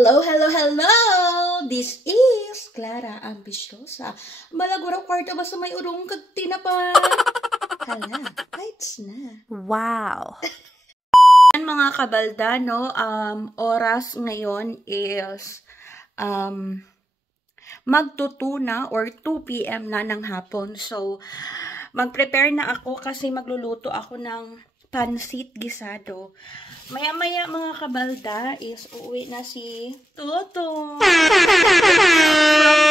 Hello, hello, hello! This is Clara Ambisyosa. Malagurang kwarto ba sa may urong kag tinapa? Hala, lights na. Wow! Mga kabalda, no? Oras ngayon is magtutuna or 2 p.m. na ng hapon. So, mag-prepare na ako kasi magluluto ako ng pansit gisado. Maya-maya mga kabalda is uuwi na si Toto from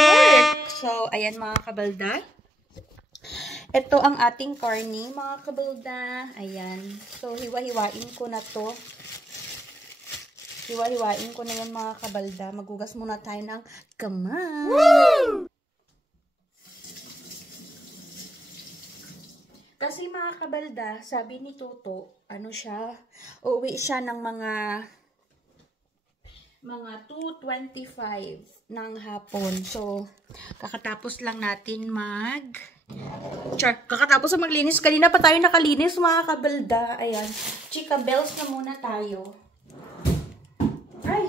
work. So, ayan mga kabalda. Ito ang ating corny mga kabalda. Ayan. So, hiwa-hiwain ko na to. Hiwa-hiwain ko na yan mga kabalda. Magugas muna tayo ng kamay. Woo! Kasi mga kabalda, sabi ni Toto, uuwi siya ng mga 2:25 ng hapon. So, kakatapos lang natin kakatapos na maglinis. Kanina pa tayo nakalinis mga kabalda. Ayan. Chika bells na muna tayo. Ay!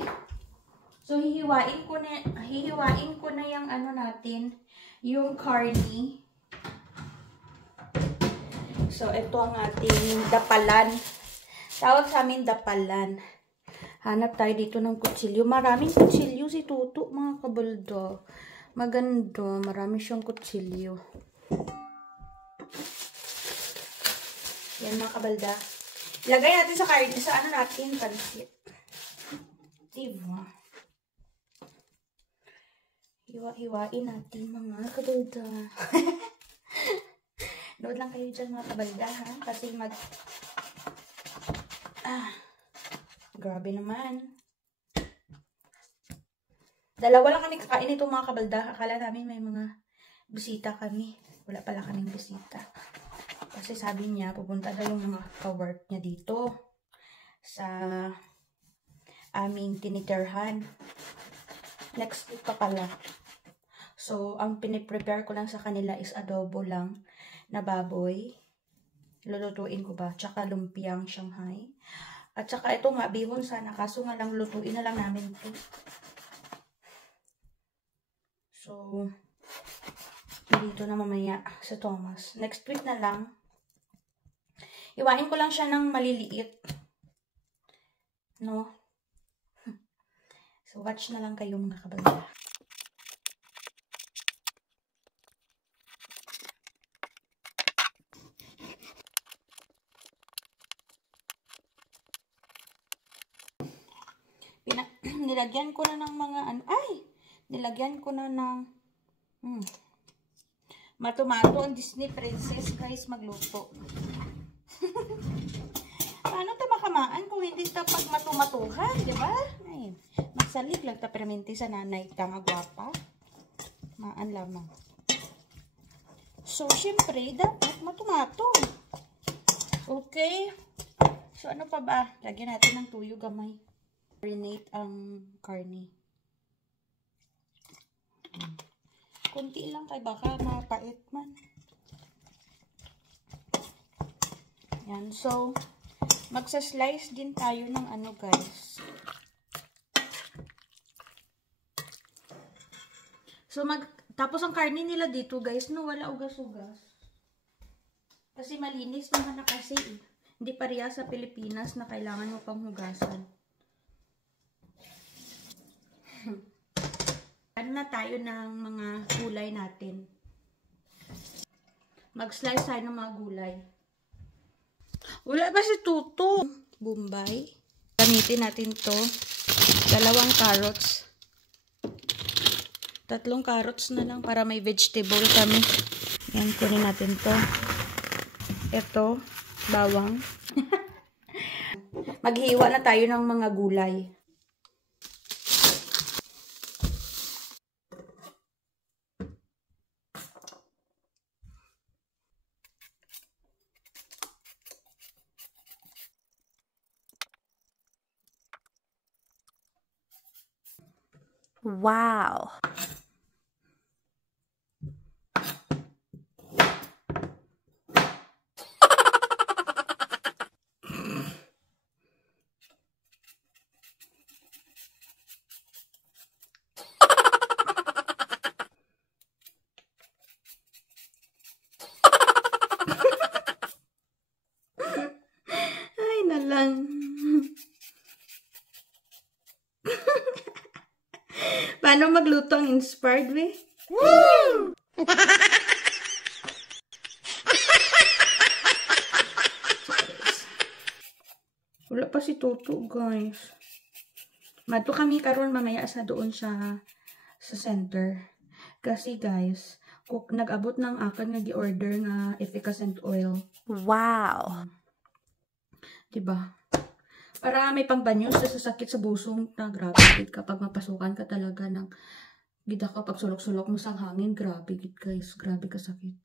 So, hihiwain ko na yung yung carne. So, ito ang ating dapalan. Tawag sa amin dapalan. Hanap tayo dito ng kutsilyo. Maraming kutsilyo si Tuto, mga kabalda. Maganda. Marami siyang kutsilyo. Yan, mga kabalda. Ilagay natin sa carne. Sa natin pansit. Diba? Hiwa-hiwain natin, mga kabalda. Nood lang kayo dyan mga kabalda, ha? Kasi grabe naman. Dalawa lang kami kakain ito mga kabalda. Akala namin may mga bisita kami. Wala pala kaming bisita. Kasi sabi niya, pupunta daw yung mga ka-work niya dito. Sa aming tinitirhan. Next week pa pala. So, ang piniprepare ko lang sa kanila is adobo lang na baboy. Lulutuin ko ba? Tsaka lumpiang Shanghai. At tsaka ito nga, bihon sana. Kaso nga lang, lutuin na lang namin ito. So, dito na mamaya sa Thomas. Next week na lang. Iwain ko lang siya ng maliliit. No? So, watch na lang kayo mga kabalda. Nilagyan ko na ng mga nilagyan ko na ng matumato. Ang Disney princess guys magluto. Paano ta makamaan kung hindi ta pag matumatuhan, di ba? Ay, magsalig lang ta perminti sa nanay ta nga gwapa. Maan lamang. So, syempre, dapat matumato. Okay. So, ano pa ba? Lagyan natin ng tuyo gamay. Marinate ang karne. Kunti lang kay baka mapait man. Yan. So, magsa-slice din tayo ng guys. So, tapos ang karne nila dito guys, no, wala ugas-ugas. Kasi malinis naman na kasi eh. Hindi pareha sa Pilipinas na kailangan mo pang hugasan. Ano na tayo ng mga gulay natin. Mag-slice tayo ng mga gulay. Wala ba si Tuto? Bombay. Gamitin natin to. 2 carrots. 3 carrots na lang para may vegetable kami. Yan, kunin natin to. Ito, bawang. Maghiwa na tayo ng mga gulay. Wow! Paano magluto ang inspired way? Woo! Wala pa si Toto, guys. Madto kami karon mamaya sa doon siya sa center. Kasi guys, kung nag-abot ng akin nga gi-order nga efficacent oil. Wow! Diba? Para may pangbanyo sa sakit sa busong na grabe kapag mapasukan ka talaga ng gida ka pag sulok-sulok mo sa hangin. Grabe gid guys. Grabe ka sakit.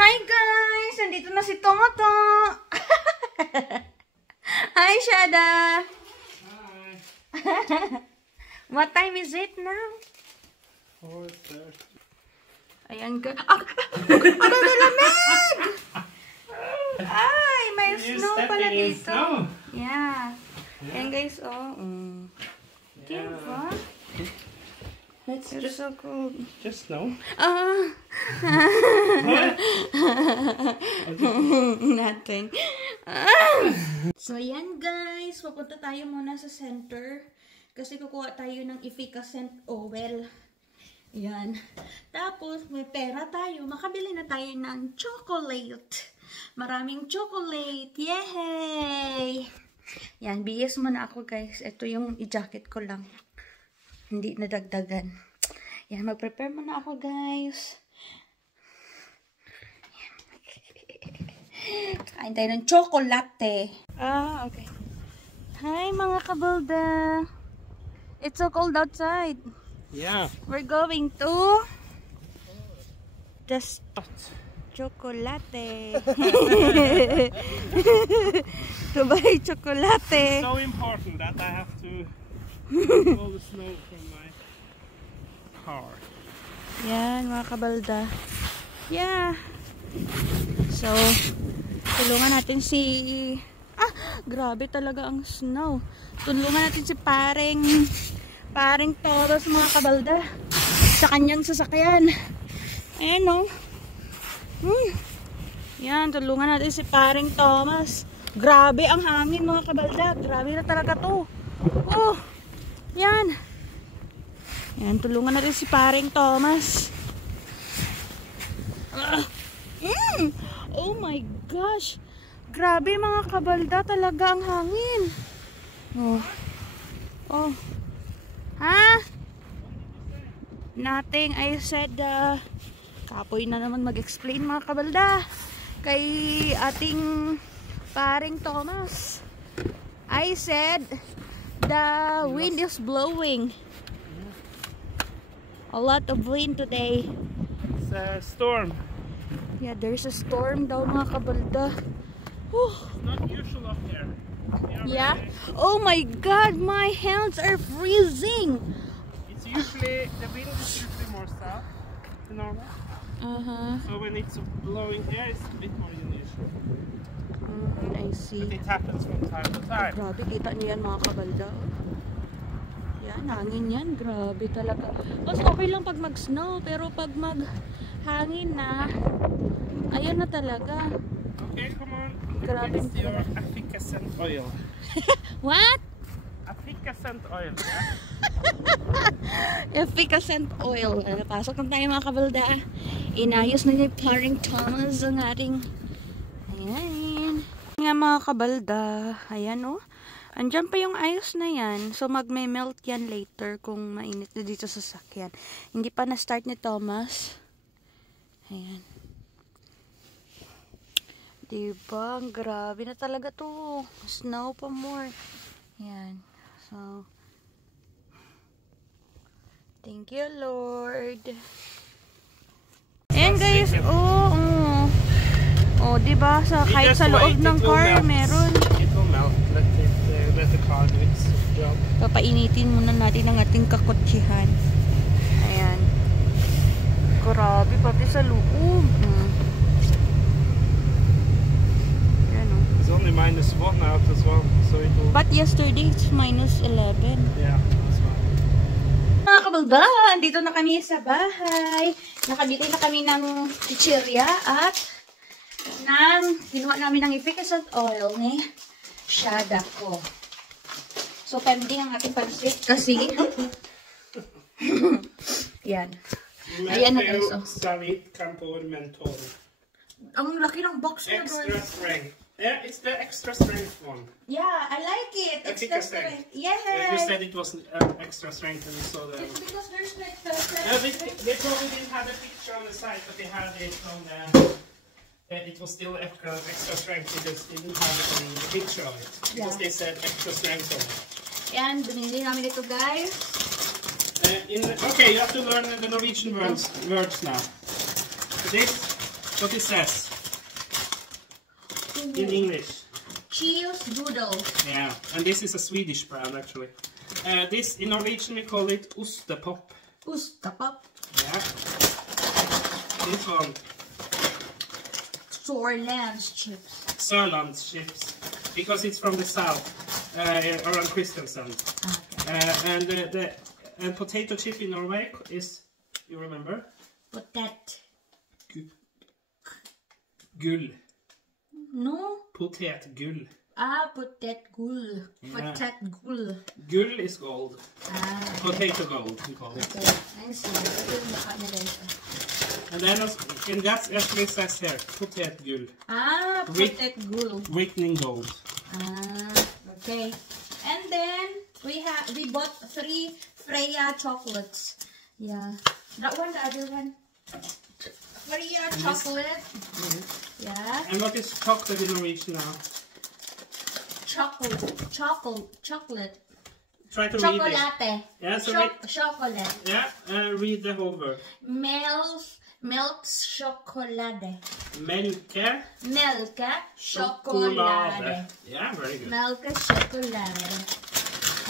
Hi guys! Nandito na si Toto! Hi Shada! Hi. What time is it now? 4:30. Ayan ka. Ah! Ano na lamig! Ay! May snow pala dito. Yeah. Ayan guys, oh. Diba? It's It's so cool. just snow. Ah! Nothing. So, yan guys. Papunta tayo muna sa center. Kasi kukuha tayo ng efficacent oil. Yan. Tapos, may pera tayo. Makabili na tayo ng chocolate. Maraming chocolate. Yay! Yan. Bihis muna ako guys. Ito yung i-jacket ko lang. Hindi nadagdagan. Yan, mag-prepare muna ako, guys. Yan. Kain tayo ng chocolate. Ah, okay. Hi, mga kabalda. It's so cold outside. Yeah. We're going to the chocolate. To buy chocolate. So important that I have to all the snow from my car. Yan, mga kabalda. Yeah. So, tulungan natin si... Ah, grabe talaga ang snow. Tulungan natin si paring Toros, mga kabalda. Sa kanyang sasakyan. Ayan, no? Yan, tulungan natin si paring Thomas. Grabe ang hangin, mga kabalda. Grabe na talaga to. Oh, yan. Yan, tulungan natin si paring Thomas. Oh my gosh. Grabe mga kabalda, talaga ang hangin. Oh. Oh. Ha? Nothing. I said, kapoy na naman mag-explain mga kabalda. Kay ating paring Thomas. I said, the wind is blowing. A lot of wind today. It's a storm. Yeah, there's a storm daw mga kabalda. Whew. It's not usual up here. Yeah. Oh my god, my hands are freezing. It's usually, the wind is usually more south than normal. So when it's blowing here, it's a bit more unusual. I see. But it happens from time to time. Grabe, kita niyo yan mga kabalda. Yan, hangin yan. Grabe talaga. Mas okay lang pag mag-snow, pero pag mag-hangin na, ayun na talaga. Okay, come on. Grabe. It's your efficacent oil. What? Efficacent oil. Efficacent oil. Pasok na tayo mga kabalda. Inayos na ni paring Thomas ang ating... Ayan. Nga mga kabalda. Ayan o. Andyan pa yung ayos na yan. So magme-melt yan later kung mainit na dito sa sakyan. Hindi pa na-start ni Thomas. Ayan. Diba? Grabe na talaga to. Snow pa more. Ayan. So, thank you, Lord. Ayan guys. Oh, oh. Oh, diba? Kahit sa loob ng car, meron. It will melt. Let the car do its job. Papainitin muna natin ang ating kakotsihan. Ayan. Grabe, pati sa loob. It's only my -1 out as well. So it will... But yesterday it's -11. Yeah, that's fine. Mga kabaldan, dito na kami sa bahay. Nakabili na kami ng chichirya at kinuha namin ng efficacent oil ni Shada ko. So, pending ang ating pansit kasi yan. Ayan na guys. Oh. Salit Campo Menthol. Ang laki ng box na Extra strength. Yeah, it's the extra strength one. Yeah, I like it. Extra strength. Yes. Yeah, you said it was extra strength and you saw that. It's because there's like They probably didn't have a picture on the site, but they had it on the... it was still extra strength because they didn't have any picture of it. Because they said extra strength on it. Yan, binili namin ito guys. Okay, you have to learn the Norwegian words now. This, what it says in English. Cheese doodle. Yeah, and this is a Swedish brand actually. This in Norwegian we call it ostepop. Ostepop. Yeah. This one. Sørlands chips. Sørlands chips, because it's from the south, around Kristiansand. Okay. And the potato chip in Norway is, you remember? Potet. Gull. No? Potetgull. Ah, potetgull. Yeah. Potetgull. Gull is gold. Ah. Potato gold, we call it. Okay, I see. And then, and that's actually says here, potetgull. Ah, potetgull. Written in gold. Ah, okay. And then we bought 3 Freya chocolates. Yeah. That one, the other one. Freya chocolate. Yeah. And what is chocolate in Norwegian now? Chocolate. Try to read it. Chocolate. Yeah, so chocolate. Yeah, read the whole word. Milk chocolate. Melke. Chocolate. Yeah, very good. Milk chocolate.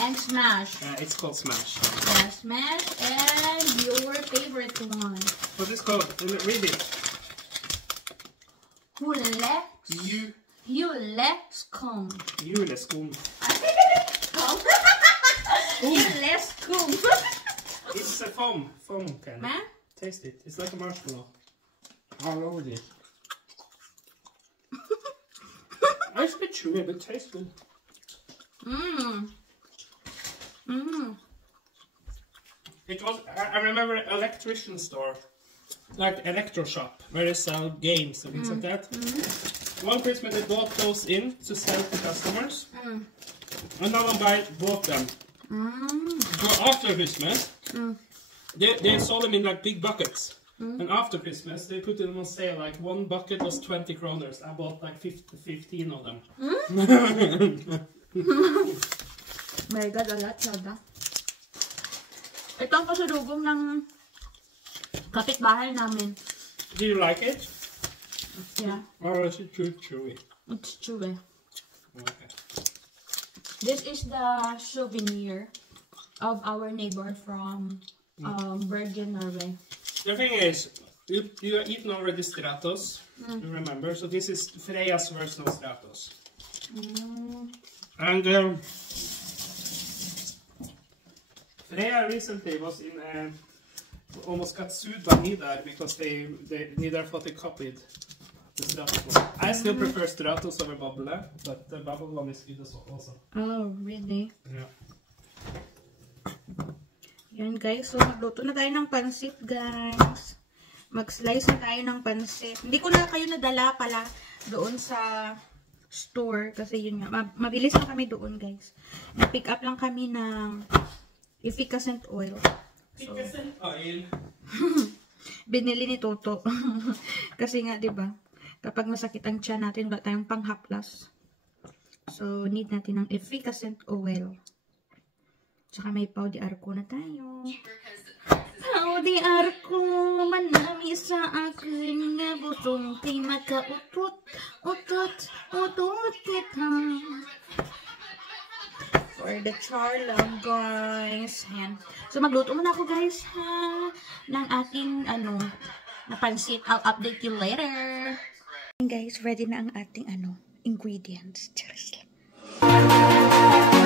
And smash. It's called smash. Yeah, smash. And your favorite one. What is called? Read it. Juleskum. Juleskum. Juleskum. It's a foam can. Ma? Taste it. It's like a marshmallow. All over it. It's a bit chewy, but it tastes good. It was, I remember an electrician store, like electro shop, where they sell games and things like that. One Christmas they bought those in to sell to customers. And no one bought them. So after Christmas, they sold them in like big buckets. And after Christmas, they put them on sale. Like one bucket was 20 kroners. I bought like 15 of them. My God, a lot talaga. Ito ang pasalubong ng kapitbahay namin. Do you like it? Yeah. Or is it too chewy? It's chewy. Okay. This is the souvenir of our neighbor from Bergen, Norway. The thing is, you have eaten already Stratos, you remember? So this is Freya's version of Stratos. And Freya recently was in almost got sued by Nidar because Nidar thought they copied the Stratos one. I still prefer Stratos over Bubble, but the Bubble one is good also. Oh, really? Yeah. Yan guys, so magluto na tayo ng pansit guys. Mag-slice na tayo ng pansit. Hindi ko na kayo nadala pala doon sa store kasi yun nga, mabilis na kami doon guys. Nag-pick up lang kami ng efficacent oil. So, Efficacent oil? binili ni Toto. Kasi nga 'di ba? Kapag masakit ang tiyan natin, wala tayong panghaplas. So, need natin ng efficacent oil. Tsaka may pau di arko na tayo. Pau di arko, manami sa akin nga busong kay makautot, utot kita. For the char lang, guys. Ayan. So, magluto muna ako, guys, ha, ng ating, napansit. I'll update you later. Guys, ready na ang ating, ingredients. Charis lang.